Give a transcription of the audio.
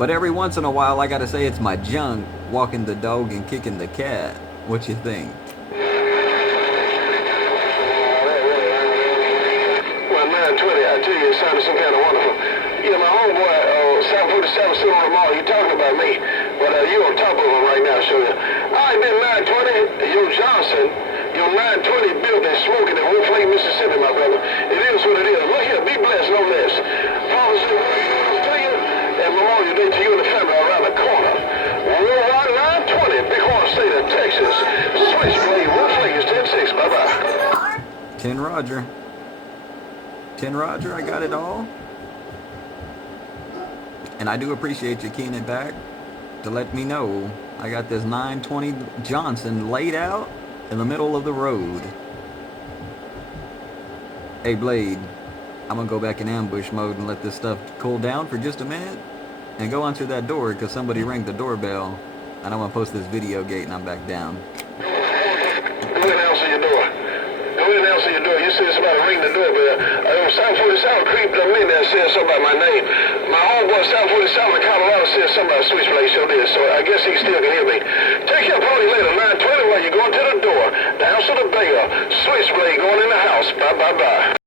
But every once in a while, I gotta say it's my junk walking the dog and kicking the cat. What you think? Well, 920, I tell you, it sounded some kind of wonderful. Yeah, my homeboy, 747 sitting on the mall, he talking about me. But you on top of him right now, show you. All right, then 920, Yo Johnson, your 920 building smoking in Wolf Lake, Mississippi, my brother. It is what it is. Look here, be blessed, no less. Promise to you, and Memorial Day to you and the family around the corner. Worldwide 920, Bighorn State of Texas. Switchblade, Wolf Lake is 10-6. Bye-bye. 10 Roger. 10 Roger, I got it all. And I do appreciate you keying it back to let me know I got this 920 Johnson laid out in the middle of the road. Hey Blade, I'm gonna go back in ambush mode and let this stuff cool down for just a minute and go answer that door because somebody rang the doorbell and I want to post this video gate and I'm back down. Go ahead and answer your door. Go ahead and answer your door. You see somebody ring the doorbell. 747 creeped up in there and said something about my name. My homeboy 747 in Colorado said something about Switchblade show this, so I guess he still can hear